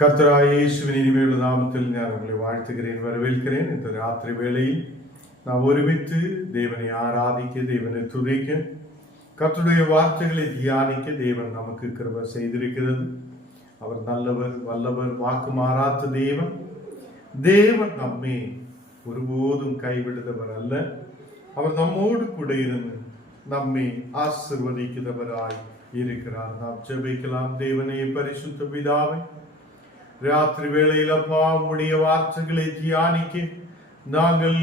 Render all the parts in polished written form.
கர்த்தராகிய இயேசுவின் இனிமையுள்ள நாமத்தில் நான் உங்களை வாழ்த்துகிறேன், வரவேற்கிறேன். இந்த ராத்திரி வேளையில் நாம் ஒருமித்து தேவனை ஆராதிக்க, தேவனை துதிக்க, கர்த்தருடைய வார்த்தைகளை தியானிக்க தேவன் நமக்கு கிருபை செய்திருக்கிறது. அவர் நல்லவர், வல்லவர், வாக்கு மாறாத தேவன். தேவன் நம்மை ஒருபோதும் கைவிடுதவர் அல்ல. அவர் நம்மோடு கூட இருந்து நம்மை ஆசீர்வதிக்கிறவராய் இருக்கிறார். நாம் ஜெபிக்கலாம். தேவனே, பரிசுத்த பிதாவே, ராத்திரி வேளையில் அப்பா உம்முடைய வார்த்தைகளை தியானிக்க, நாங்கள்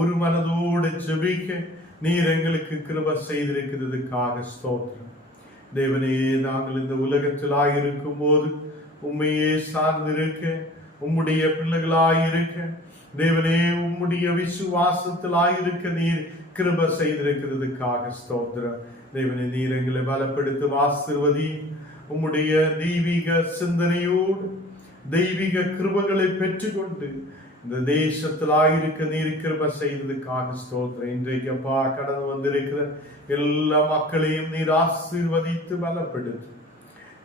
ஒரு மனதோடு ஜெபிக்க நீர் எங்களுக்கு கிருபை செய்திருக்கிறதுக்காக ஸ்தோத்திரம். தேவனே, நாங்கள் இந்த உலகத்தில் ஆயிருக்கும் போது உம்மையே சார்ந்திருக்க, உம்முடைய பிள்ளைகளாயிருக்க, தேவனே உம்முடைய விசுவாசத்தில் ஆயிருக்க நீர் கிருபை செய்திருக்கிறதுக்காக ஸ்தோத்திரம். தேவனே, நீர் எங்களை பலப்படுத்தும், ஆசீர்வதி. உம்முடைய தெய்வீக சிந்தனையோடு தெய்வீக கிருபைகளை பெற்றுக்கொண்டு இந்த தேசத்தில் ஆயிருக்க நீர் கிருபை செய்ததுக்காக ஸ்தோத்திரம். இன்றைக்கு அப்பா கடந்து வந்திருக்கிற எல்லா மக்களையும் நீர் ஆசீர்வதித்து பலப்படுத்து.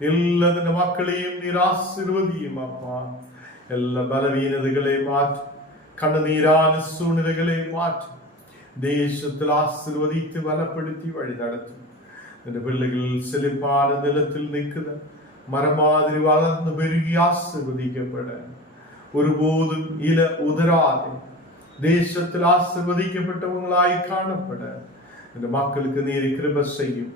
எல்லா மக்களையும் நீர் ஆசீர்வதியும் அப்பா. எல்லா பலவீனதைகளை மாற்று, கண்ணீரான சூழ்நிலைகளை மாற்று. தேசத்தில் ஆசீர்வதித்து பலப்படுத்தி வழி நடத்தும். இந்த பிள்ளைகள் செழிப்பான நிலத்தில் நிற்கிற மரமாதிரி வளர்ந்து பெருகி ஆசீர்வதிக்கப்பட, ஒருபோதும் இல உதராது தேசத்தில் ஆசீர்வதிக்கப்பட்டவங்களாய் காணப்பட இந்த மக்களுக்கு நீர் கிருபை செய்யும்.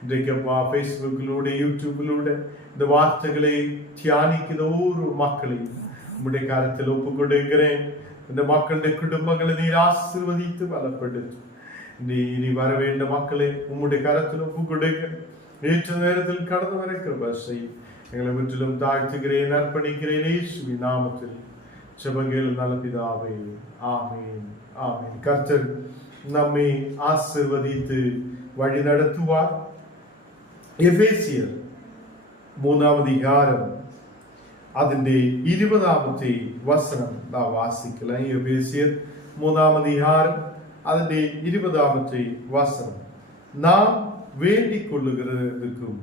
இன்றைக்கப்பா பேஸ்புக்கிலூட, யூடியூபிலூட இந்த வார்த்தைகளை தியானிக்கிற ஒவ்வொரு மக்களையும் உம்முடைய கருத்தில் ஒப்பு கொடுக்கிறேன். இந்த மக்களுடைய குடும்பங்களை நீர் ஆசீர்வதித்து பலப்படுத்து. இனி வர வேண்ட மக்களை உம்முடைய கரத்தில் ஒப்பு கொடுக்க, ஏற்ற நேரத்தில் கடந்து வர கிருபை செய். எங்களை முற்றிலும் தாழ்த்துகிறேன், அர்ப்பணிக்கிறேன் இயேசுவின் நாமத்தில் ஜெபங்கள் நல்ல பிதாவே, ஆமென், ஆமென். கர்த்தர் நம்மை ஆசீர்வதித்து வழி நடத்துவார். எபேசியர் 3 அதிகாரம் അതിന്റെ 20 വചനം നാം വാസിக்கலாம். എഫേസ്യർ 3 அதிகாரம் അതിന്റെ 20 வசனம். நாம் வேண்டிக் கொள்ளுகிறதுக்கும்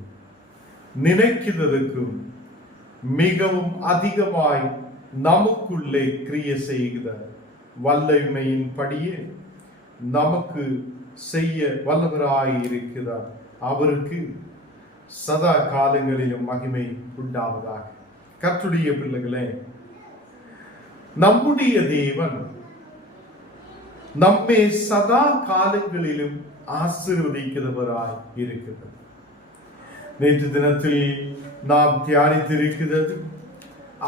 நினைக்கிறதுக்கும் மிகவும் அதிகமாய் நமக்குள்ளே கிரியை செய்கிற வல்லமையின் படியே நமக்கு செய்ய வல்லவராய் இருக்கிறார். அவருக்கு சதா காலங்களிலும் மகிமை உண்டாவதாக. கர்த்தருடைய பிள்ளைகளே, நம்முடைய தேவன் நம்மை சதா காலங்களிலும் ஆசீர்வதிக்கிறவராய் இருக்கிறது. நேற்று தினத்தில் நாம் தியானித்திருக்கிறது,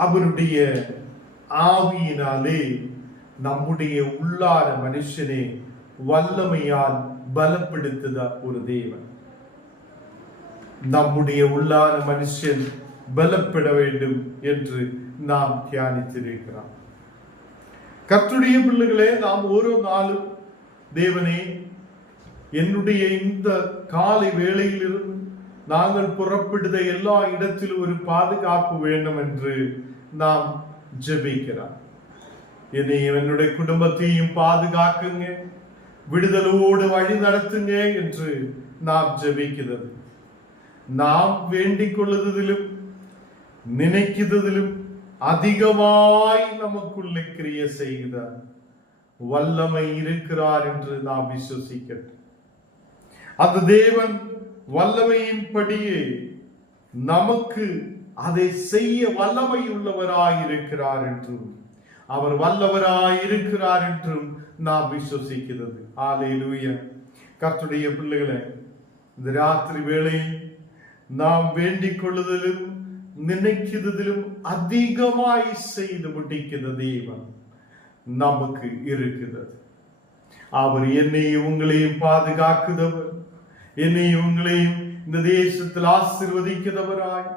அவருடைய ஆவியினாலே நம்முடைய உள்ளார மனுஷனை வல்லமையால் பலப்படுத்துத ஒரு தேவன். நம்முடைய உள்ளார மனுஷன் பலப்பட வேண்டும் என்று நாம் தியானித்திருக்கிறோம். கர்த்தருடைய பிள்ளைகளே, நாம் ஓரோ நாளும் தேவனே, என்னுடைய இந்த காலை வேளையிலிருந்து நாங்கள் புறப்படுத எல்லா இடத்திலும் ஒரு பாதுகாப்பு வேண்டும் என்று நாம் ஜெபிக்கிறோம். என்னையும் என்னுடைய குடும்பத்தையும் பாதுகாக்குங்க, விடுதலோடு வழி நடத்துங்க என்று நாம் ஜெபிக்கிறது. நாம் வேண்டிக் கொள்ளுவதிலும் நினைக்கிறதிலும் அதிகமாய் நமக்குள்ளே கிரியை செய்கிறார் வல்லமை இருக்கிறார் என்று நாம் விசுவசிக்கட்டும். அந்த தேவன் வல்லமையின் படியே நமக்கு அதை செய்ய வல்லமை உள்ளவராய் இருக்கிறார் என்றும் அவர் வல்லவராய் இருக்கிறார் என்றும் நாம் விசுவசிக்கிறது. ஹல்லேலூயா. கர்த்தருடைய பிள்ளைகளே, இந்த ராத்திரி வேளையில் நாம் வேண்டிக் கொள்ளுதலும் நினைக்கிறதிலும் அதிகமாய் செய்து முடிக்கிற தேவன் நமக்கு இருக்கிறது. அவர் என்னையும் உங்களையும் பாதுகாக்குதவர், என்னையும் உங்களையும் இந்த தேசத்தில் ஆசீர்வதிக்கிறவராய்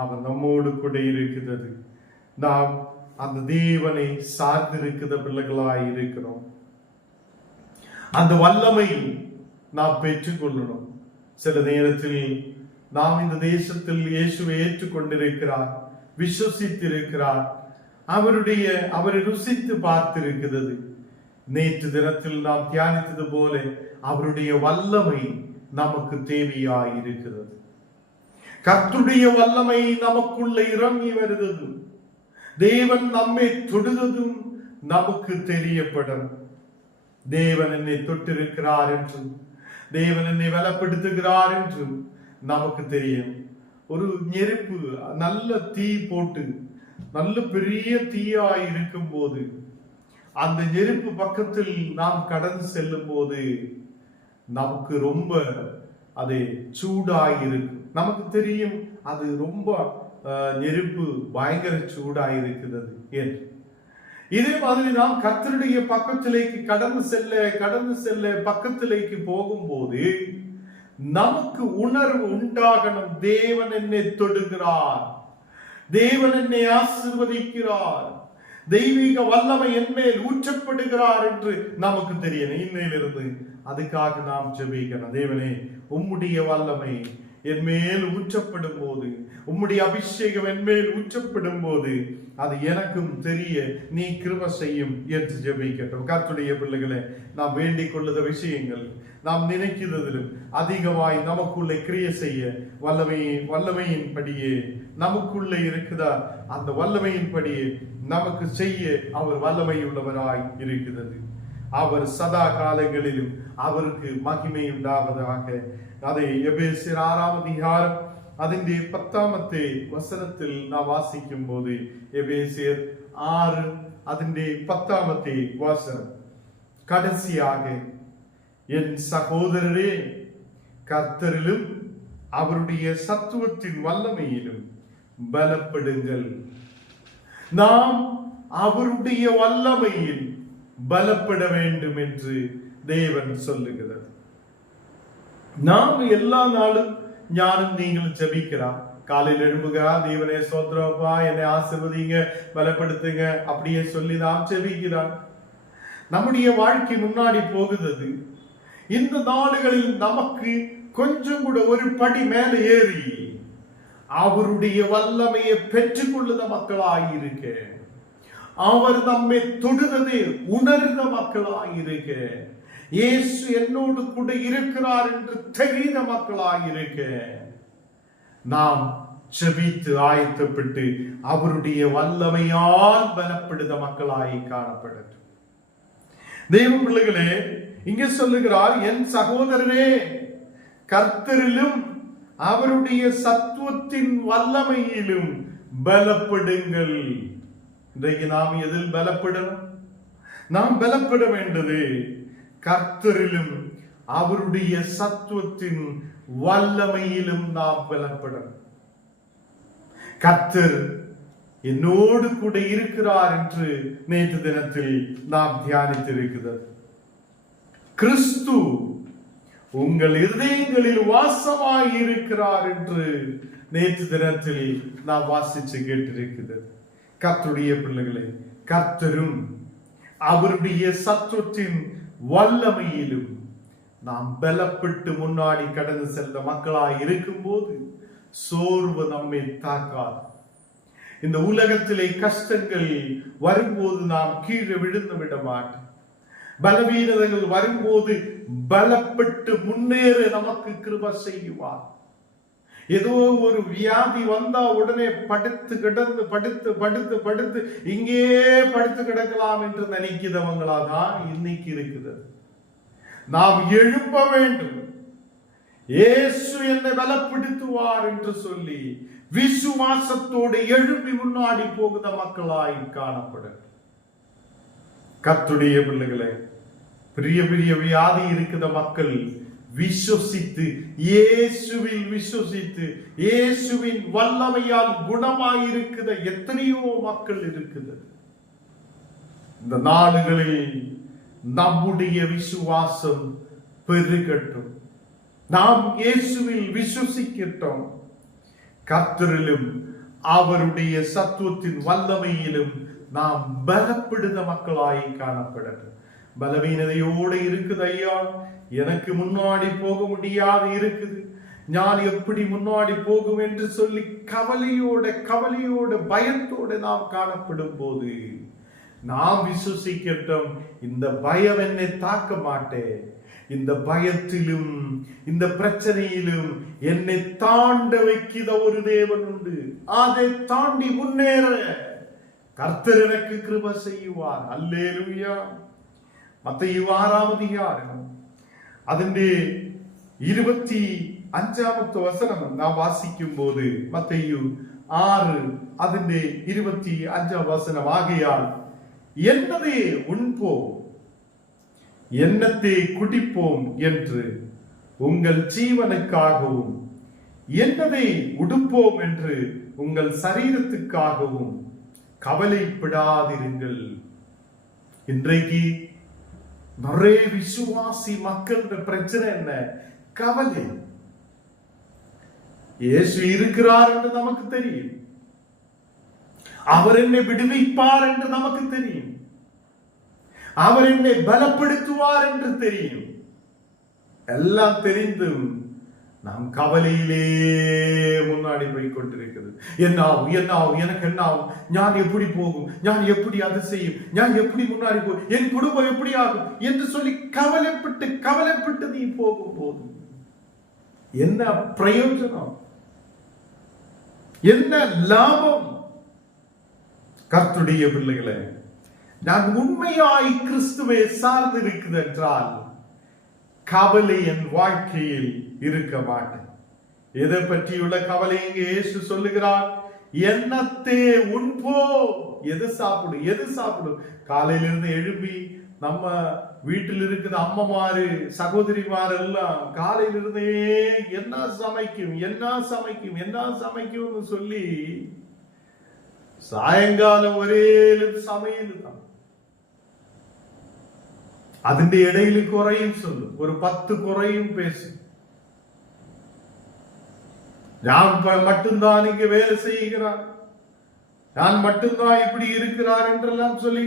அவர் நம்மோடு கூட இருக்கிறது. நாம் அந்த தேவனை சார்ந்திருக்கிற பிள்ளைகளாய் இருக்கிறோம். அந்த வல்லமை நாம் பெற்றுக்கொள்ளணும். சில நேரத்தில் நாம் இந்த தேசத்தில் இயேசுவை ஏற்றுக்கொண்டிருக்கிறார், விசுவசித்திருக்கிறார், அவரை ருசித்து பார்த்திருக்கிறது. நேற்று தினத்தில் நாம் தியானித்தது போல அவருடைய வல்லமை நமக்கு தேவையாய் இருக்கிறது. கர்த்தருடைய வல்லமை நமக்குள்ள இறங்கி வருகிறது. தேவன் நம்மை தொடுவதும் நமக்கு தெரியப்படும். தேவன் என்னை தொட்டிருக்கிறார் என்றும் தேவன் என்னை பலப்படுத்துகிறார் என்றும் நமக்கு தெரியும். ஒரு நெருப்பு நல்ல தீ போட்டு நல்ல பெரிய தீயாய் இருக்கும் போது அந்த நெருப்பு பக்கத்தில் நாம் கடந்து செல்லும் போது நமக்கு ரொம்ப அது சூடாய் இருக்கும். நமக்கு தெரியும் அது ரொம்ப நெருப்பு பயங்கர சூடாய் இருக்கிறது என்று. இதே மாதிரி நாம் கர்த்தருடைய பக்கத்திலேக்கு கடந்து செல்ல பக்கத்திலேக்கு போகும்போது நமக்கு உணர்வு உண்டாகணும். தேவன் என்னை தொடுகிறார், தேவன் என்னை ஆசீர்வதிக்கிறார், தெய்வீக வல்லமை என் மேல் ஊற்றப்படுகிறார் என்று நமக்கு தெரியணும். இன்னையிலிருந்து அதுக்காக நாம் ஜெபிக்கணும். தேவனே, உம்முடைய வல்லமை என் மேல் ஊற்றப்படும் போது, உம்முடைய அபிஷேகம் என் மேல் ஊற்றப்படும் போது அது எனக்கும் தெரிய நீ கிருபை செய்யும் என்று ஜெபிக்கட்டும். கர்த்தருடைய பிள்ளைகளே, நாம் வேண்டிக் கொள்ளுத விஷயங்கள் நாம் நினைக்கிறதிலும் அதிகமாய் நமக்குள்ளே கிரியை செய்ய வல்லமையின் படியே நமக்குள்ளே இருக்குதா அந்த வல்லமையின் படியே நமக்கு செய்ய அவர் வல்லமை உள்ளவராய் இருக்கிறது. அவர் சதா காலங்களிலும் அவருக்கு மகிமை உண்டாவதாக. அதை எபேசியர் 6ஆம் அதிகாரம் അതിന്റെ 10ാമത്തെ വസനത്തിൽ നാം വാസിക്കും പോது எபேசியர் 6 അതിന്റെ 10ാമത്തെ വസനം, கடைசியாக என் சகோதரரே, கர்த்தரிலும் அவருடைய சத்துவத்தின் வல்லமையிலும் பலப்படுங்கள். நாம் அவருடைய வல்லமையில் பலப்பட வேண்டும் என்று தேவன் சொல்லுகிறார். நாம் எல்லா நாளும் ஞானம் நீங்களும் ஜெபிக்கிறா. காலையில் எழும்புகிறா, தேவனே ஸ்தோத்திரப்பா, என்னை ஆசீர்வதிங்க, பலப்படுத்துங்க அப்படியே சொல்லி நாம் ஜெபிக்கிறான். நம்முடைய வாழ்க்கை முன்னாடி போகுது. இந்த நாடுகளில் நமக்கு கொஞ்சம் கூட ஒரு படி மேல ஏறி அவருடைய வல்லமையை பெற்றுக்கொள்ளுத மக்களாயிருக்க, அவர் நம்மை தொடுவதை உணர்ந்த மக்களாயிருக்க, இயேசு என்னோடு கூட இருக்கிறார் என்று தெரிந்த மக்களாயிருக்க நாம் ஜெபித்து ஆயத்தப்பட்டு அவருடைய வல்லமையால் பலப்படுத மக்களாய் காணப்படட்டும். தேவ பிள்ளைகளே, இங்கே சொல்லுகிறார், என் சகோதரரே, கர்த்தரிலும் அவருடைய சத்துவத்தின் வல்லமையிலும் பலப்படுங்கள். இன்றைக்கு நாம் எதில் பலப்படணும்? நாம் பலப்பட வேண்டது கர்த்தரிலும் அவருடைய சத்துவத்தின் வல்லமையிலும் நாம் பலப்படணும். கர்த்தர் என்னோடு கூட இருக்கிறார் என்று நேற்று தினத்தில் நாம் தியானித்திருக்கிறது. கிறிஸ்து உங்கள் இருதயங்களில் வாசமாய் இருக்கிறார் என்று நேற்று தினத்தில் நாம் வாசிச்சு கேட்டிருக்கிறது. கர்த்தருடைய பிள்ளைகளே, கர்த்தரும் அவருடைய சத்துவத்தின் வல்லமையிலும் நாம் பலப்பட்டு முன்னாடி கடந்து செல்ல மக்களாய் இருக்கும் போது சோர்வு நம்மை தாக்காது. இந்த உலகத்திலே கஷ்டங்கள் வரும்போது நாம் கீழே விழுந்து விட மாட்டோம். பலவீனங்கள் வரும்போது பலப்பட்டு முன்னேற நமக்கு கிருபை செய்வார். ஏதோ ஒரு வியாதி வந்தா உடனே படுத்து கிடந்து படுத்து இங்கே படுத்து கிடக்கலாம் என்று நினைக்கிறவங்களாதான் இன்னைக்கு இருக்குது. நாம் எழுப்ப வேண்டும். இயேசு என்னை பலப்படுத்துவார் என்று சொல்லி விசுவாசத்தோடு எழுப்பி முன்னாடி போகுத மக்களாய் காணப்படும். கர்த்தருடைய பிள்ளைகளே, பெரிய பெரிய வியாதி இருக்கிற மக்கள் விசுவசித்து, இயேசுவில் விசுவசித்து, இயேசுவின் வல்லமையால் குணமாயிருக்கிற எத்தனையோ மக்கள் இருக்குது. இந்த நாடுகளில் நம்முடைய விசுவாசம் பெருகட்டும். நாம் இயேசுவில் விசுவசிக்கட்டும். கர்த்தரிலும் அவருடைய சத்துவத்தின் வல்லமையிலும் நாம் பலப்படுத்த மக்களாய் காணப்படட்டும். பலவீனதையோடு இருக்குது, ஐயா எனக்கு முன்னாடி போக முடியாது இருக்குது, நான் எப்படி முன்னாடி போகும் என்று சொல்லி கவலையோட பயத்தோடு நாம் காணப்படும் போது நாம் விசுவசிக்கட்டும், இந்த பயம் என்னை தாக்க மாட்டேன். இந்த பயத்திலும் இந்த பிரச்சனையிலும் என்னை தாண்ட வைக்கிற ஒரு தேவன் உண்டு. அதை தாண்டி முன்னேற கர்த்தர் எனக்கு கிருபை செய்வார். அல்லேலூயா. மத்தேயு 6-ാം അധ്യായം അതിന്റെ 25-ാമത്തെ വചനം നാം വാസിക്കുമ്പോൾ, മത്തയ്യു 6 അതിന്റെ 25-ാം വചനം, ആകയാൽ എന്നതേ ഉண்போம் என்னத்தை குடிப்போம் என்று உங்கள் ஜீவனுக்காகவும் என்னதை உடுப்போம் என்று உங்கள் சரீரத்துக்காகவும் கவலைப்படாதிருங்கள். இன்றைக்கு நிறைய விசுவாசி மக்களோட பிரச்சனை என்ன? கவலை. இயேசு இருக்கிறார் என்று நமக்கு தெரியும், அவர் என்னை விடுவிப்பார் என்று நமக்கு தெரியும், அவர் என்னை பலப்படுத்துவார் என்று தெரியும். எல்லாம் தெரிந்தும் நாம் கவலையிலே முன்னாடி போய் கொண்டிருக்கிறது. என்ன ஆகும், என்ன ஆகும், எனக்கு என்ன ஆகும், நான் எப்படி போகும், நான் எப்படி அது செய்யும், நான் எப்படி முன்னாடி போகும், என் குடும்பம் எப்படி ஆகும் என்று சொல்லி கவலைப்பட்டு நீ போகும் போது என்ன பிரயோஜனம், என்ன லாபம்? கர்த்தருடைய பிள்ளைகளே, நான் உண்மையாய் கிறிஸ்துவை சார்ந்து இருக்குது என்றால் கவலை என் வாழ்க்கையில் இருக்க மாட்டேன். எதை பற்றியுள்ள கவலை இங்கே இயேசு சொல்லுகிறார்? என்னத்தே உண்போ, எது சாப்பிடும். காலையிலிருந்து எழுப்பி நம்ம வீட்டில் இருக்கிற அம்மமாரு சகோதரிமார் எல்லாம் காலையிலிருந்தே என்ன சமைக்கும் சொல்லி சாயங்காலம் வரையிலும் சமையல் தான். അതിന്റെ ഇടയിൽ കുറയും ചൊല്ലും, ഒരു 10 കുറയും பேசும். நான் மட்டும்தான் இங்க வேலை செய்கிறார், நான் மட்டும்தான் இப்படி இருக்கிறார் என்றெல்லாம் சொல்லி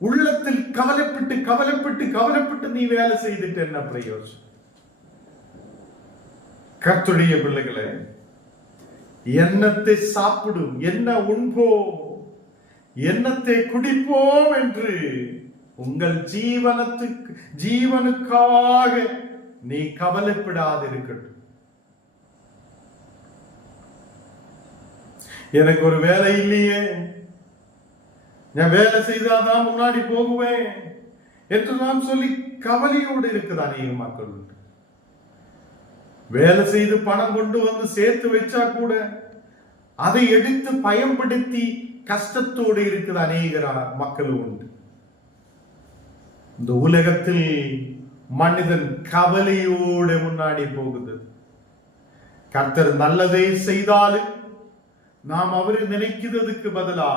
உள்ளத்தில் கவலைப்பட்டு நீ வேலை செய்துட்டு என்ன பிரயோஜனம்? கர்த்தருடைய பிள்ளைகளே, என்னத்தை சாப்பிடும், என்ன உண்போம், என்னத்தை குடிப்போம் என்று உங்கள் ஜீவனுக்காக நீ கவலைப்படாதிருக்கட்டும். எனக்கு ஒரு வேலை இல்லையே, நான் வேலை செய்தாதான் முன்னாடி போகுவேன் என்று நான் சொல்லி கவலையோடு இருக்குது அநேக மக்கள். வேலை செய்து பணம் கொண்டு வந்து சேர்த்து வச்சா கூட அதை எடுத்து பயன்படுத்தி கஷ்டத்தோடு இருக்குது அநேக மக்கள் உண்டு. இந்த உலகத்தில் மனிதன் கவலையோடு முன்னாடி போகுது. கர்த்தர் நல்லதை செய்தாலும் நாம் அவரை நினைக்கிறதுக்கு பதிலா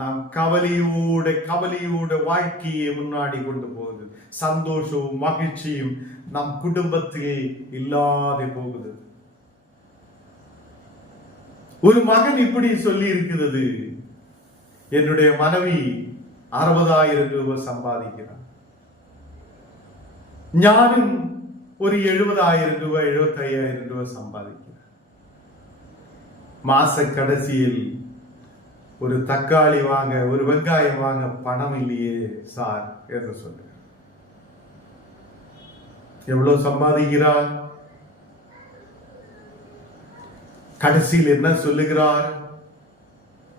நாம் கவலையோட வாழ்க்கையை முன்னாடி கொண்டு போகுது. சந்தோஷமும் மகிழ்ச்சியும் நம் குடும்பத்தில் இல்லாத போகுது. ஒரு மகன் இப்படி சொல்லி இருக்கிறது, என்னுடைய மனைவி 60,000 ரூபாய் சம்பாதிக்கிறார், ഞാനും ഒരു 70,000 രൂപ 75,000 രൂപ സമ്പാദിക്കും. മാസക്കടസിയിൽ ഒരു തക്കാളി വാങ്ങ, ഒരു വെങ്കായം വാങ്ങ പണം இல்லையே சார் என்று சொல்லுங்க. எவ்வளவு சம்பாதிக்கிறார்? கடைசியில் என்ன சொல்லுகிறார்?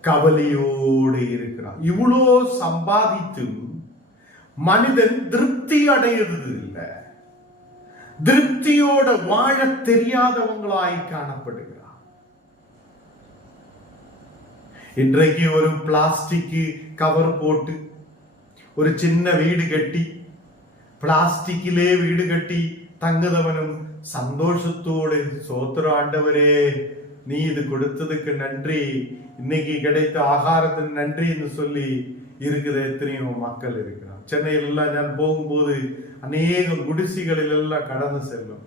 கவலையோடு இருக்கிறார். இவ்வளோ சம்பாதித்தும் மனிதன் திருப்தி அடைகிறது இல்லை, திருப்தியோட வாழ தெரியாதவங்களாய் காணப்படுகிறார். இன்றைக்கு ஒரு பிளாஸ்டிக் கவர் போட்டு ஒரு சின்ன வீடு கட்டி, பிளாஸ்டிக்கிலே வீடு கட்டி தங்குதவனும் சந்தோஷத்தோடு சோத்திர ஆண்டவரே நீ இது கொடுத்ததுக்கு நன்றி, இன்னைக்கு கிடைத்த ஆகாரத்தின் நன்றி என்று சொல்லி இருக்குது எத்தனையோ மக்கள் இருக்கிறார். சென்னையில் எல்லாம் நான் போகும்போது அநேக குடிசைகளில் எல்லாம் கடந்து செல்லும்.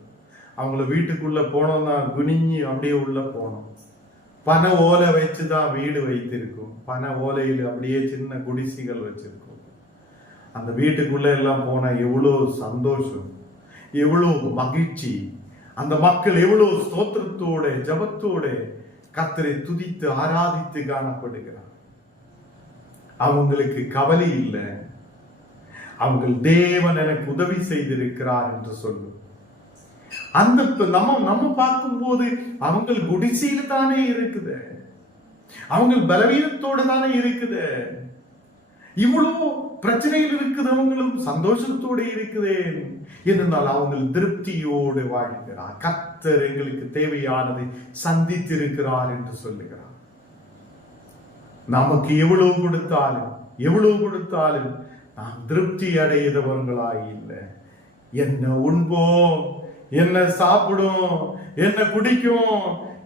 அவங்கள வீட்டுக்குள்ள போனோம்னா குனிஞ்சு அப்படியே உள்ள போனோம். பனை ஓலை வச்சுதான் வீடு வைத்திருக்கும், பனை ஓலையில் அப்படியே சின்ன குடிசைகள் வச்சிருக்கும். அந்த வீட்டுக்குள்ள எல்லாம் போனா எவ்வளவு சந்தோஷம், எவ்வளவு மகிழ்ச்சி, அந்த மக்கள் எவ்வளவு ஸ்தோத்திரத்தோட ஜபத்தோட கர்த்தரை துதித்து ஆராதித்து காணப்படுகிறார். அவங்களுக்கு கவலை இல்லை, அவங்க தேவன் எனக்கு உதவி செய்திருக்கிறார் என்று சொல்லும். அந்த நம்ம பார்க்கும் போது அவங்க குடிசையில் தானே இருக்குது. அவங்க பலவீனத்தோடு தானே இருக்குது. இவ்வளவு பிரச்சனையில் இருக்குதவங்களும் சந்தோஷத்தோடு இருக்குது என்றால் அவங்க திருப்தியோடு வாழ்கிறார். கர்த்தர் எங்களுக்கு தேவையானதை சந்தித்திருக்கிறார் என்று சொல்லுகிறார். நமக்கு எவ்வளவு கொடுத்தாலும் நாம் திருப்தி அடையதவர்களாய் இல்லை. என்ன உண்போம், என்ன சாப்பிடும், என்ன குடிக்கும்,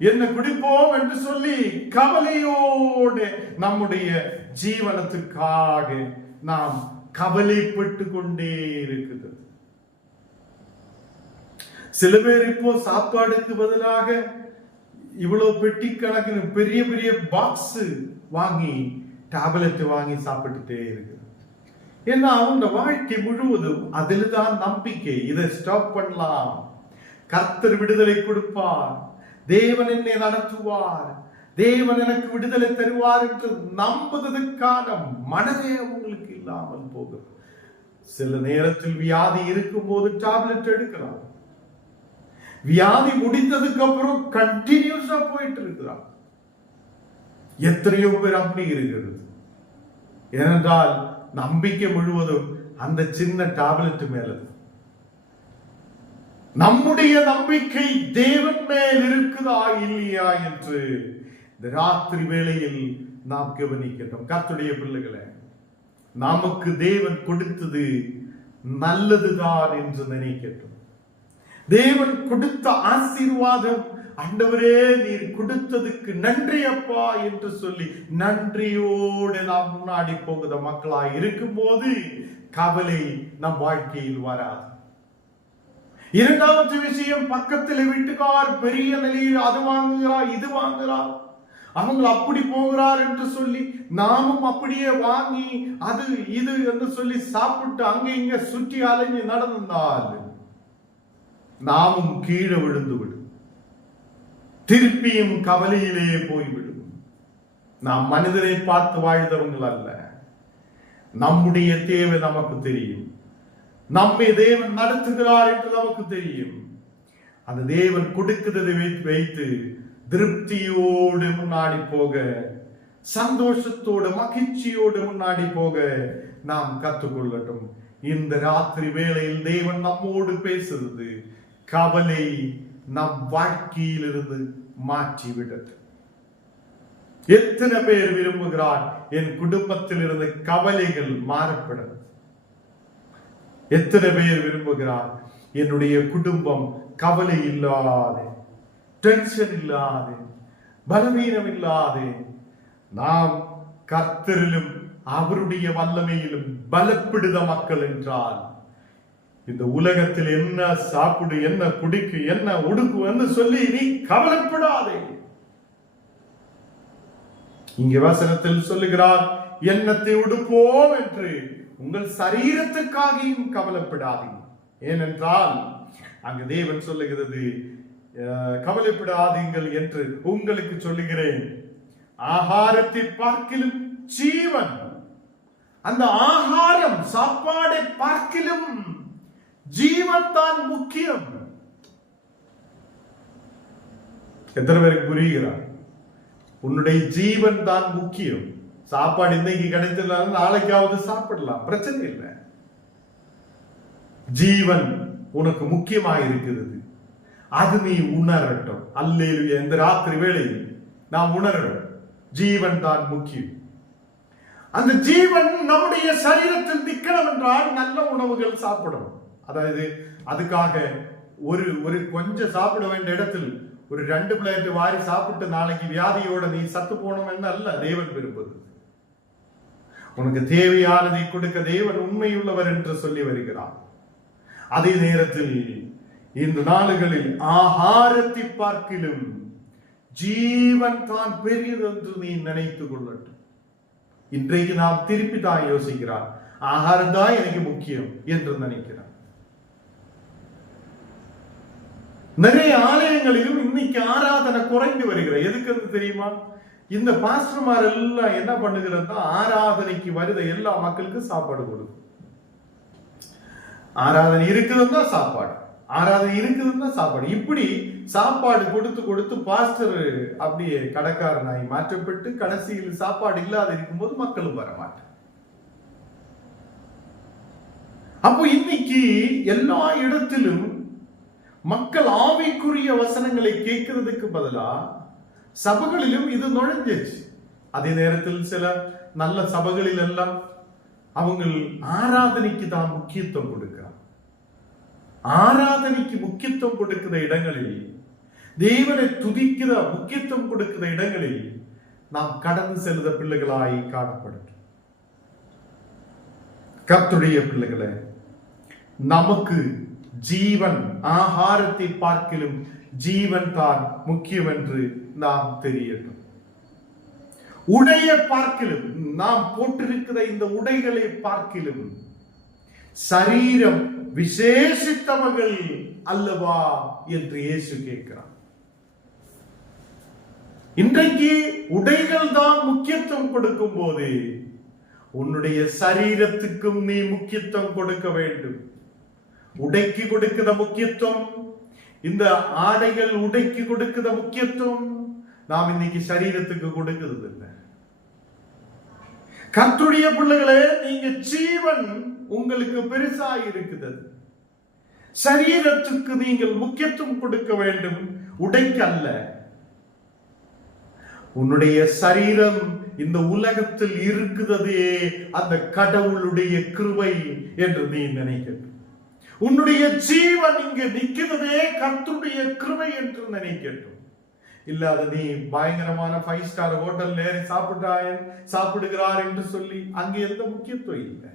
என்ன குடிப்போம் என்று சொல்லி கவலையோடு நம்முடைய ஜீவனத்துக்காக நாம் கவலைப்பட்டு கொண்டே இருக்குது. சில பேர் இப்போ சாப்பாடுக்கு பதிலாக இவ்வளவு பெட்டி கணக்கு பெரிய பெரிய பாக்ஸ் வாங்கி டேப்லெட் வாங்கி சாப்பிட்டுட்டே இருக்கு. ஏன்னா அவங்க வாழ்க்கை முழுவதும் அதில் தான் நம்பிக்கை. இதை ஸ்டாப் பண்ணலாம், கர்த்தர் விடுதலை கொடுப்பார், தேவன் என்னை நடத்துவார், தேவன் எனக்கு விடுதலை தருவார் என்று நம்புவதற்கான மனதே அவங்களுக்கு இல்லாமல் போகும். சில நேரத்தில் வியாதி இருக்கும் போது டேப்லெட் எடுக்கலாம், வியாதி முடிந்ததுக்கு அப்புறம் கண்டினியூஸா போயிட்டு இருக்கிறார். எத்தனையோ பேர் அப்படி இருக்கிறது. ஏனென்றால் நம்பிக்கை முழுவதும் அந்த சின்ன டேப்லெட் மேல. நம்முடைய நம்பிக்கை தேவன் மேல் இருக்குதா இல்லையா என்று இந்த ராத்திரி வேளையில் நாம் கவனிக்கட்டும். கர்த்தருடைய பிள்ளைகளே, நமக்கு தேவன் கொடுத்தது நல்லதுதான் என்று நினைக்கட்டும். தேவன் கொடுத்த ஆசீர்வாதம், ஆண்டவரே நீர் கொடுத்ததுக்கு நன்றி அப்பா என்று சொல்லி நன்றியோடு நாம் முன்னாடி போகிற மக்களாய் இருக்கும் போது கவலை நம் வாழ்க்கையில் வராது. இரண்டாவது விஷயம், பக்கத்தில் வீட்டுக்கார் பெரிய நிலையில் அது வாங்குகிறார் இது வாங்குகிறார், அவங்க அப்படி போகிறார் என்று சொல்லி நாமும் அப்படியே வாங்கி அது இது என்று சொல்லி சாப்பிட்டு அங்க இங்க சுற்றி அலைஞ்சு நடந்தால் நாமும் கீழே விழுந்து விடும், திருப்பியும் கவலையிலே போய்விடும். நாம் மனிதரை பார்த்து வாழ்ந்தவங்கள் அல்ல. நம்முடைய தேவை நமக்கு தெரியும், நம்மை தேவன் நடத்துகிறார் என்று நமக்கு தெரியும். அந்த தேவன் கொடுக்கிறதை வைத்து திருப்தியோடு முன்னாடி போக, சந்தோஷத்தோடு மகிழ்ச்சியோடு முன்னாடி போக நாம் கற்றுக்கொள்ளட்டும். இந்த ராத்திரி வேளையில் தேவன் நம்மோடு பேசுறது கவலை நம் வாழ்க்கையிலிருந்து மாற்றி விடட்டும். எத்தனை பேர் விரும்புகிறார் என் குடும்பத்தில் இருந்து கவலைகள் மாறப்படும்? எத்தனை பேர் விரும்புகிறார் என்னுடைய குடும்பம் கவலை இல்லாத, டென்ஷன் இல்லாத, பலவீனம் இல்லாத, நாம் கர்த்தரிலும் அவருடைய வல்லமையிலும் பலப்படுத மக்கள் என்றால் இந்த உலகத்தில் என்ன சாப்பிடு, என்ன குடிக்கு, என்ன உடுக்கு என்று சொல்லி நீ கவலைப்படாதே. இங்க வசனத்தில் சொல்லுகிறார், எண்ணத்தை உடுப்போம் என்று உங்கள் சரீரத்துக்காகவும் கவலைப்படாதீங்க. ஏனென்றால் அங்கு தேவன் சொல்லுகிறது, கவலைப்படாதீங்கள் என்று உங்களுக்கு சொல்லுகிறேன். ஆகாரத்தை பார்க்கிலும் ஜீவன், அந்த ஆகாரம் சாப்பாடை பார்க்கிலும் ஜீவன் தான் முக்கியம். எத்தனை பேருக்கு புரிகிறார்? உன்னுடைய ஜீவன் தான் முக்கியம். சாப்பாடு இன்னைக்கு கிடைச்சிடலாம், நாளைக்காவது சாப்பிடலாம், பிரச்சனை இல்லை. ஜீவன் உனக்கு முக்கியமாக இருக்கிறது, அது நீ உணரட்டும். அல்லேலூயா. இந்த ராத்திரி வேளையில் நாம் உணரணும், ஜீவன் தான் முக்கியம். அந்த ஜீவன் நம்முடைய சரீரத்தில் நிற்கணும் என்றால் நல்ல உணவுகள் சாப்பிடணும். அதாவது அதுக்காக ஒரு கொஞ்சம் சாப்பிட வேண்டிய இடத்தில் ஒரு 2 பிளேட் வாரி சாப்பிட்டு நாளைக்கு வியாதியோட நீ சத்து போனோம் என்று அல்ல தேவன் விரும்புவது. உனக்கு தேவையானதை கொடுக்க தேவன் உண்மையுள்ளவர் என்று சொல்லி வருகிறார். அதே நேரத்தில் இந்த நாளுகளில் ஆகாரத்தை பார்க்கிலும் ஜீவன் தான் பெரியது என்று நீ நினைத்துக் கொள்ளட்டும். இன்றைக்கு நாம் திருப்பி தான் யோசிக்கிறார், ஆகாரம் தான் எனக்கு முக்கியம் என்று நினைக்கிறார். நிறைய ஆலயங்களிலும் இன்னைக்கு ஆராதனை குறைந்து வருகிறது. எதுக்கு தெரியுமா? இந்த பாஸ்டர்மார் எல்லாம் என்ன பண்ணுகிறது, ஆராதனைக்கு வருத எல்லா மக்களுக்கும் சாப்பாடு கொடுக்கும். ஆராதனை இருக்குதுன்னா சாப்பாடு, ஆராதனை இருக்குதுன்னா சாப்பாடு. இப்படி சாப்பாடு கொடுத்து கொடுத்து பாஸ்டர் அப்படியே கடைக்காரனாய் மாற்றப்பட்டு கடைசியில் சாப்பாடு இல்லாத இருக்கும்போது மக்களும் வர மாட்டாங்க. அப்போ இன்னைக்கு எல்லா இடத்திலும் மக்கள் ஆவிக்குரிய வசனங்களை கேட்கறதுக்கு பதிலா சபைகளிலும் இது நுழைஞ்சிச்சு. அதே நேரத்தில் சில நல்ல சபைகளில் எல்லாம் அவங்க ஆராதனைக்கு தான் முக்கியத்துவம் கொடுக்கிறார். ஆராதனைக்கு முக்கியத்துவம் கொடுக்கிற இடங்களில், தேவனை துதிக்கிற முக்கியத்துவம் கொடுக்கிற இடங்களில் நாம் கடந்து செல்லுத பிள்ளைகளாய் காணப்படும். கர்த்தருடைய பிள்ளைகளே, நமக்கு ஜீவன் ஆகாரத்தை பார்க்கிலும் ஜீவன் தான் முக்கியம் என்று நாம் தெரியட்டும். உடைய பார்க்கிலும், நாம் போட்டிருக்கிற இந்த உடைகளை பார்க்கிலும் சரீரம் விசேஷித்தவர்கள் அல்லவா என்று இயேசு கேட்கிறார். இன்றைக்கு உடைகள் தான் முக்கியத்துவம் கொடுக்கும் போது உன்னுடைய சரீரத்துக்கும் நீ முக்கியத்துவம் கொடுக்க வேண்டும். உடைக்கு கொடுக்கிற முக்கியத்துவம், இந்த ஆடைகள் உடைக்கு கொடுக்கிற முக்கியத்துவம் நாம் இன்னைக்கு சரீரத்துக்கு கொடுக்கிறது இல்லை. கர்த்தருடைய பிள்ளைகளே, நீங்க ஜீவன் உங்களுக்கு பெருசா இருக்குது. சரீரத்துக்கு நீங்கள் முக்கியத்துவம் கொடுக்க வேண்டும், உடைக்கு அல்ல. உன்னுடைய சரீரம் இந்த உலகத்தில் இருக்குதே அந்த கடவுளுடைய கிருபை என்று நீ நினைக்க. உன்னுடைய ஜீவன் இங்கு நிற்கிறதே கர்த்தருடைய கிருபை என்று நினைக்கட்டும். இல்லாத நீ பயங்கரமான 5 ஸ்டார் ஹோட்டல் ஏறி சாப்பிடுகிறார் என்று சொல்லி அங்கே எந்த முக்கியத்துவம் இல்லை.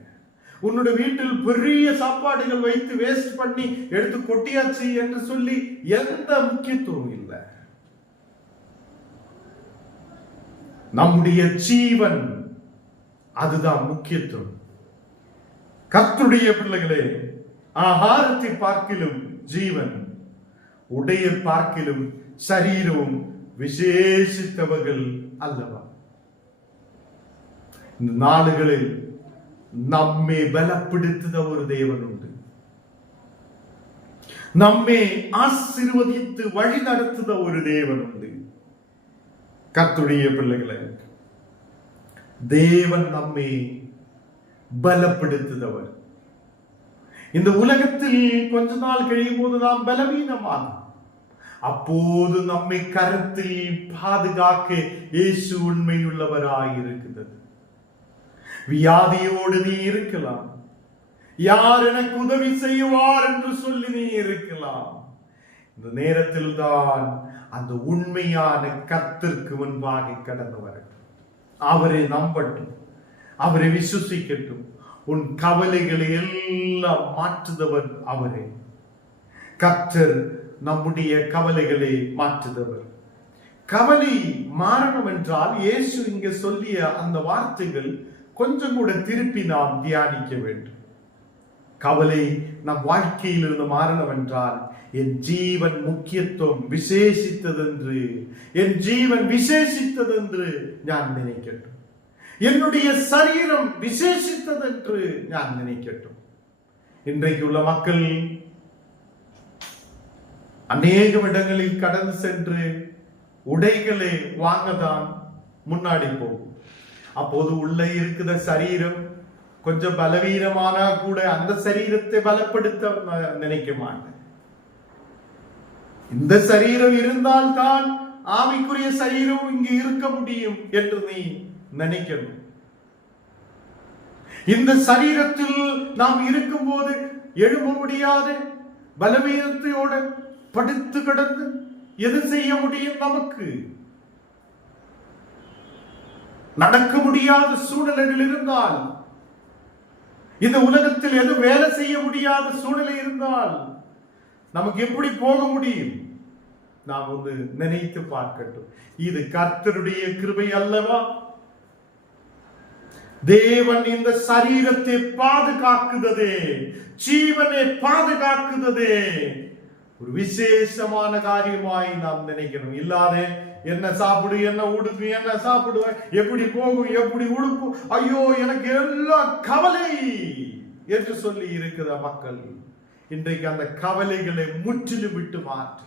உன்னுடைய வீட்டில் பெரிய சாப்பாடுகள் வைத்து வேஸ்ட் பண்ணி எடுத்து கொட்டியாச்சு என்று சொல்லி எந்த முக்கியத்துவம் இல்லை. நம்முடைய ஜீவன் அதுதான் முக்கியத்துவம். கர்த்தருடைய பிள்ளைகளே, ஆகாரத்தை பார்க்கிலும் ஜீவன், உடைய பார்க்கிலும் சரீரமும் விசேஷித்தவர்கள் அல்லவா. இந்த நாடுகளில் நம்மை பலப்படுத்துத ஒரு தேவன் உண்டு. நம்மை ஆசீர்வதித்து வழி நடத்துத ஒரு தேவன் உண்டு. கர்த்தருடைய பிள்ளைகளே, தேவன் நம்மை பலப்படுத்துதவர். இந்த உலகத்தில் கொஞ்ச நாள் கழியும் போது நாம் பலவீனமாகும். அப்போது நம்மை கருத்தில் பாதுகாக்க இயேசு உண்மையுள்ளவராயிருக்கிறது. வியாதியோடு நீ இருக்கலாம், யார் எனக்கு உதவி செய்வார் என்று சொல்லி நீ இருக்கலாம். இந்த நேரத்தில் தான் அந்த உண்மையான கர்த்தருக்கு முன்பாக கடந்து வரட்டும். அவரை நம்பட்டும், அவரை விசுவாசிக்கட்டும். உன் கவலைகளை எல்லாம் மாற்றுதவர் அவரே. கர்த்தர் நம்முடைய கவலைகளை மாற்றுதவர். கவலை மாறணும் என்றால் இயேசு இங்க சொல்லிய அந்த வார்த்தைகள் கொஞ்சம் கூட திருப்பி நாம் தியானிக்க வேண்டும். கவலை நம் வாழ்க்கையில் இருந்து மாறணும் என்றால் என் ஜீவன் முக்கியத்துவம் விசேஷித்ததென்று, என் ஜீவன் விசேஷித்ததென்று நான் நினைக்கட்டும். என்னுடைய சரீரம் விசேஷித்ததென்று நான் நினைக்கட்டும். இன்றைக்கு உள்ள மக்கள் அநேக இடங்களில் கடந்து சென்று உடைகளை வாங்கதான் முன்னாடி போகும். அப்போது உள்ள இருக்கிற சரீரம் கொஞ்சம் பலவீனமானா கூட அந்த சரீரத்தை பலப்படுத்த நினைக்க மாட்டேன். இந்த சரீரம் இருந்தால் தான் ஆவிக்குரிய சரீரம் இங்கு இருக்க முடியும் என்று நீ நினைக்கணும். இந்த சரீரத்தில் நாம் இருக்கும் போது எழும்ப முடியாத பலவீனத்தையோட படுத்து கிடந்து எது செய்ய முடியும்? நமக்கு நடக்க முடியாத சூழ்நிலைகள் இருந்தால், இந்த உலகத்தில் எது வேலை செய்ய முடியாத சூழ்நிலை இருந்தால் நமக்கு எப்படி போக முடியும்? நாம் வந்து நினைத்து பார்க்கட்டும். இது கர்த்தருடைய கிருபை அல்லவா? தேவன் இந்த சரீரத்தை பாதுகாக்குதே, ஜீவனை பாதுகாக்குதே ஒரு விசேஷமான காரியமாய் நாம் நினைக்கணும். இல்லாத என்ன சாப்பிடு, என்ன உடுப்பு, என்ன சாப்பிடுவேன், எப்படி போகும், எப்படி உடுக்கும், ஐயோ எனக்கு எல்லாம் கவலை என்று சொல்லி இருக்கிற மக்கள் இன்றைக்கு அந்த கவலைகளை முற்றிலும் விட்டு மாற்று.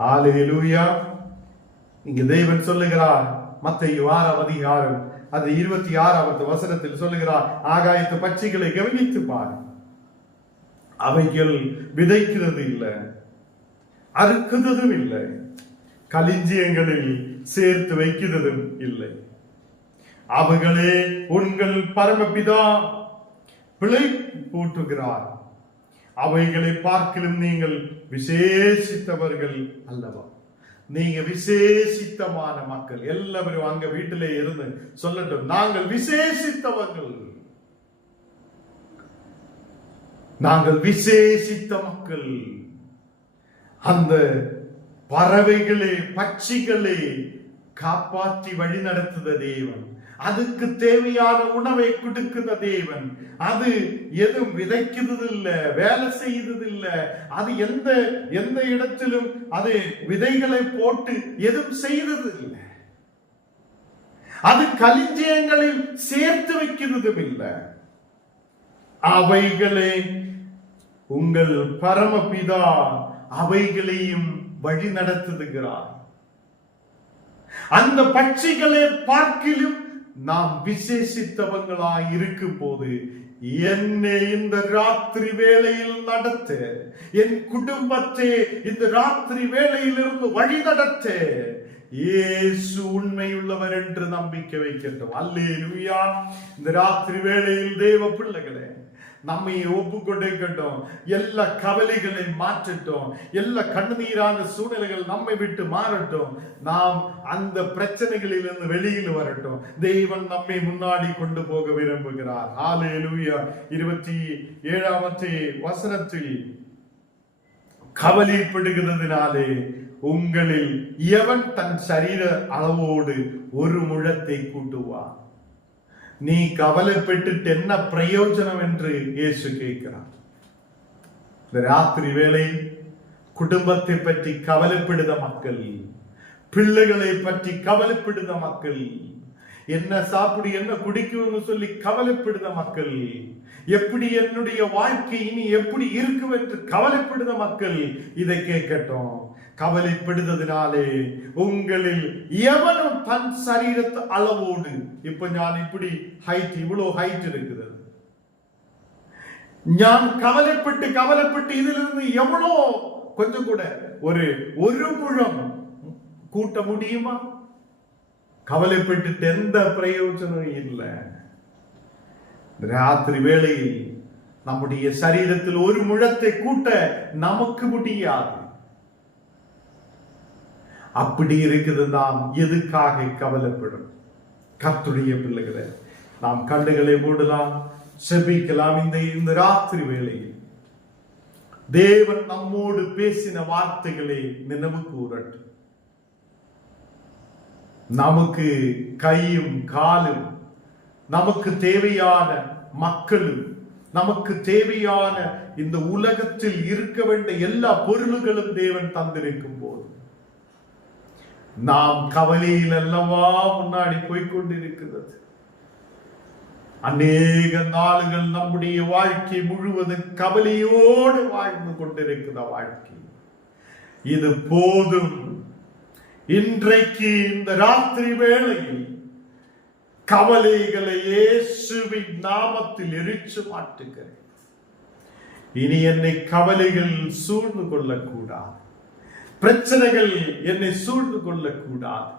ஹல்லேலூயா. இங்கு தேவன் சொல்லுகிறார், மத்தேயு 6ஆம் அதிகாரம் அது 26வது வசனத்தில் சொல்லுகிறார், ஆகாயத்து பட்சிகளை கவனித்து பார், அவைகள் விதைக்கிறது இல்லை, அறுக்குறதும் இல்லை, களஞ்சியங்களில் சேர்த்து வைக்கிறதும் இல்லை, அவைகளே உங்கள் பரமபிதா பிழை போற்றுகிறார், அவைகளை பார்க்கிலும் நீங்கள் விசேஷித்தவர்கள் அல்லவா. நீங்க விசேஷித்தமான மக்கள். எல்லாரும் அங்க வீட்டிலே இருந்து சொல்லட்டும், நாங்கள் விசேஷித்தவர்கள், நாங்கள் விசேஷித்த மக்கள். அந்த பறவைகளே பட்சிகளே காப்பாற்றி வழி நடத்துத தேவன், அதுக்கு தேவையான உணவை கொடுக்குத தேவன். அது எதுவும் விதைக்கிறது இல்ல, வேலை செய்யறது இல்ல, அது எந்த இடத்திலும் அது விதைகளை போட்டு எதுவும் செய்யறது இல்லை, அது களஞ்சியங்களில் சேர்த்து வைக்கிறதும் இல்லை. அவைகளே உங்கள் பரமபிதா அவைகளையும் வழி நடத்துகிறார். அந்த பட்சிகளை பார்க்கிலும் நாம் விசேஷித்தவங்களாய் இருக்கும் போது என்னை இந்த ராத்திரி வேளையில் நடத்த, என் குடும்பத்தை இந்த ராத்திரி வேளையிலிருந்து வழி நடத்த இயேசு உண்மையுள்ளவர் என்று நம்பிக்கை வைக்கட்டும். அல்லேலூயா. இந்த ராத்திரி வேளையில் தேவ பிள்ளைகளே, நம்மை ஒப்பு கொண்டிருக்கட்டும். எல்லா கவலைகளை மாற்றட்டும், எல்லா கண்ணீரான சூழ்நிலைகள் நம்மை விட்டு மாறட்டும். நாம் அந்த பிரச்சனைகளில் இருந்து வெளியில் வரட்டும். தேவன் நம்மை முன்னாடி கொண்டு போக விரும்புகிறார். ஹல்லேலூயா. 27வது வசனத்தில், கவலைப்படுகிறதுனாலே உங்களில் எவன் தன் சரீர அளவோடு ஒரு முழத்தை கூட்டுவான்? நீ கவலைப்பட்டு என்ன பிரயோஜனம் என்று இயேசு கேட்கிறார். இந்த ராத்திரி வேளை குடும்பத்தை பற்றி கவலைப்படுத மக்கள், பிள்ளைகளை பற்றி கவலைப்படுத மக்கள், என்ன சாப்பிடு என்ன குடிக்கும்னு சொல்லி கவலைப்படுத மக்கள், எப்படி என்னுடைய வாழ்க்கை இனி எப்படி இருக்கும் என்று கவலைப்படுத மக்கள் இதை கேட்கட்டும். கவலைப்படுததினாலே உங்களில் எவனும் தன் சரீரத்து அளவோடு, இப்ப நான் இப்படி ஹைட், இவ்வளவு ஹைட் இருக்குது, நான் கவலைப்பட்டு இதிலிருந்து எவ்வளோ கொஞ்சம் கூட ஒரு முழம் கூட்ட முடியுமா? கவலைப்பட்டு எந்த பிரயோஜனம் இல்லை. ராத்திரி வேளையில் நம்முடைய சரீரத்தில் ஒரு முழத்தை கூட்ட நமக்கு முடியாது. அப்படி இருக்குது. நாம் எதுக்காக கவலைப்படும்? கர்த்தருடைய பிள்ளைகளை நாம் கண்ணுகளை மூடலாம், செபிக்கலாம். இந்த ராத்திரி வேளையில் தேவன் நம்மோடு பேசின வார்த்தைகளை நினைவு கூறட்டும். நமக்கு கையும் காலும், நமக்கு தேவையான மக்களும், நமக்கு தேவையான இந்த உலகத்தில் இருக்க வேண்டிய எல்லா பொருள்களும் தேவன் தந்திருக்கும் போது நாம் கவலையில் அல்லவா முன்னாடி போய்கொண்டிருக்கிறது. அநேக நாளுகள் நம்முடைய வாழ்க்கை முழுவதும் கவலையோடு வாழ்ந்து கொண்டிருக்கிற வாழ்க்கை. இது போதும். இன்றைக்கு இந்த ராத்திரி வேளையில் கவலைகளை இயேசுவின் நாமத்தில் எரிச்சு மாட்டுகிறேன். இனி என்னை கவலைகள் சூழ்ந்து கொள்ளக்கூடாது, பிரச்சனைகள் என்னை சூழ்ந்து கொள்ளக்கூடாது.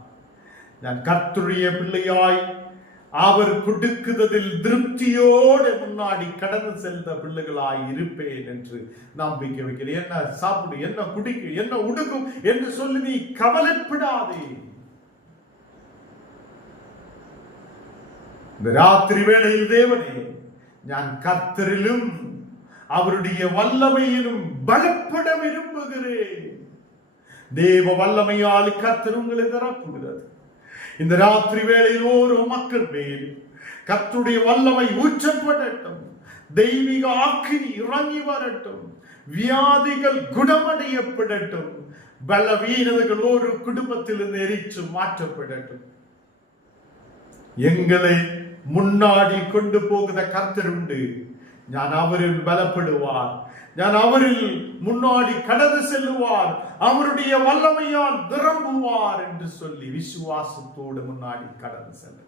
நான் கர்த்தருடைய பிள்ளையாய் அவர் கொடுக்குதலில் திருப்தியோடு முன்னாடி கடந்து செல்த பிள்ளைகளாய் இருப்பேன் என்று நம்பிக்கை வைக்கிறேன். என்ன சாப்பிடு, என்ன குடிக்கு, என்ன உடுக்கும் என்று சொல்லி நீ கவலைப்படாதே. இந்த ராத்திரி வேளையில் தேவனே, நான் கர்த்தரிலும் அவருடைய வல்லமையிலும் பலப்பட விரும்புகிறேன். தேவ வல்லமையால் கர்த்தர் உங்களை நிரப்புகிறது. இந்த ராத்திரி வேளையில் ஓரோ மக்கள் மேல் கர்த்தருடைய வல்லமை ஊற்றப்படட்டும். தெய்வீக ஆக்கினி இறங்கி வரட்டும். வியாதிகள் குணமடையப்படட்டும். பலவீனர்கள் ஒரு குடும்பத்திலிருந்து எரிச்சு மாற்றப்படட்டும். எங்களை முன்னாடி கொண்டு போகிற கர்த்தர் உண்டு. ഞാൻ അവരിൽ ബലപ്പെടുവാൻ, ഞാൻ അവരിൽ முன்னாடி கடந்து செல்லுவார், அவருடைய வல்லமையால் நிரம்புவார் என்று சொல்லி விசுவாசத்தோடு முன்னாடி கடந்து செல்ல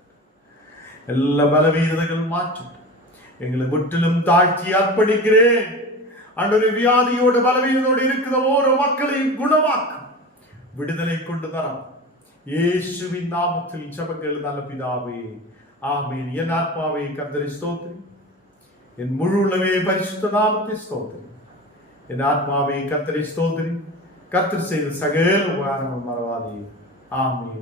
எல்லா பலவீனங்கள் மாற்றும். எங்களை முற்றிலும் தாழ்த்தி அர்ப்பணிக்கிறேன். ஆண்டவரே, வியாதியோடு பலவீனத்தோடு இருக்கிற ஓரோ மக்களையும் குணமாக்கும், விடுதலை கொண்டு தரும். இயேசுவின் நாமத்தில் ஜெபங்கள் நல்ல பிதாவே, ஆமென். என் ஆத்மாவே கர்த்தரை ஸ்தோத்திரி, என் முழு உள்ளமே பரிசுத்த நாமத்தை ஸ்தோத்திரி. என் ஆத்மாவே கர்த்தரை ஸ்தோத்திரி, கர்த்தர் செய்த சகல உபகாரங்கள் மறவாதே. ஆமென்.